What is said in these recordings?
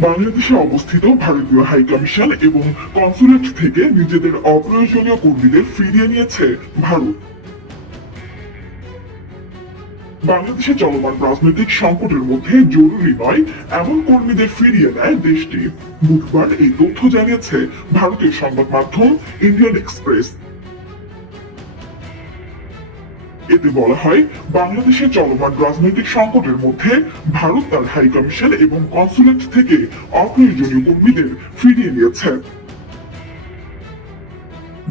বাংলাদেশে অবস্থিত ভারতীয় হাইকমিশন এবং কনসুলেট থেকে নিজেদের অপ্রয়োজনীয় কর্মীদের ফিরিয়ে নিয়েছে ভারত। বাংলাদেশে চলমান রাজনৈতিক সংকটের মধ্যে জরুরি নয় এমন কর্মীদের ফিরিয়ে নেয় দেশটি। বুধবার এই তথ্য জানিয়েছে ভারতীয় সংবাদ মাধ্যম ইন্ডিয়ান এক্সপ্রেস। এতে বলা হয়, বাংলাদেশে চলমান রাজনৈতিক সংকটের মধ্যে ভারত তার হাইকমিশন এবং কনসুলেট থেকে অপ্রয়োজনীয় কর্মীদের ফিরিয়ে নিয়েছে।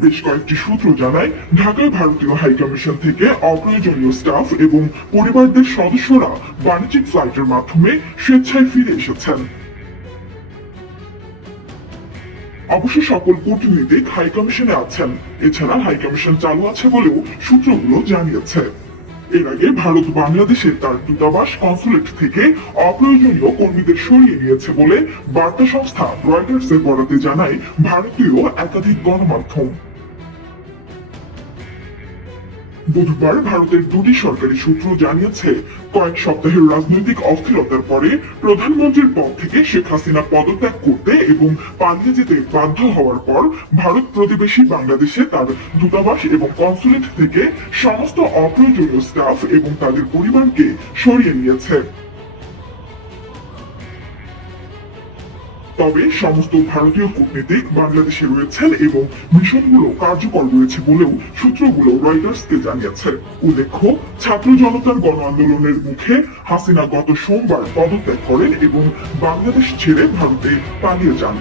বেশ কয়েকটি সূত্র জানায়, ঢাকায় ভারতীয় হাইকমিশন থেকে অপ্রয়োজনীয় স্টাফ এবং পরিবারদের সদস্যরা বাণিজ্যিক ফ্লাইটের মাধ্যমে স্বেচ্ছায় ফিরে এসেছেন। অবশ্য সকল কূটনীতিক হাইকমিশনে আছেন। এছাড়া হাইকমিশন চালু আছে বলেও সূত্রগুলো জানিয়েছে। এর আগে ভারত বাংলাদেশে তার দূতাবাস কনসুলেট থেকে অপ্রয়োজনীয় কর্মীদের সরিয়ে নিয়েছে বলে বার্তা সংস্থা রয়টার্সের বরাতে জানায় ভারতীয় একাধিক গণমাধ্যম। বুধবার ভারতের দুটি সরকারি সূত্র জানিয়েছে, কয়েক সপ্তাহের রাজনৈতিক অস্থিরতার পরে প্রধানমন্ত্রীর পদ থেকে শেখ হাসিনা পদত্যাগ করতে এবং পালিয়ে যেতে বাধ্য হওয়ার পর ভারত প্রতিবেশী বাংলাদেশে তার দূতাবাস এবং কনসুলেট থেকে সমস্ত অপ্রয়োজনীয় স্টাফ এবং তাদের পরিবারকে সরিয়ে নিয়েছে। তবে সমস্ত ভারতীয় কূটনীতিক বাংলাদেশে রয়েছেন এবং মিশনগুলো কার্যকর রয়েছে বলেও সূত্রগুলো রয়টার্সকে জানিয়েছে। উল্লেখ্য, ছাত্র জনতার গণ আন্দোলনের মুখে হাসিনা গত সোমবার পদত্যাগ করেন এবং বাংলাদেশ ছেড়ে ভারতে পালিয়ে যান।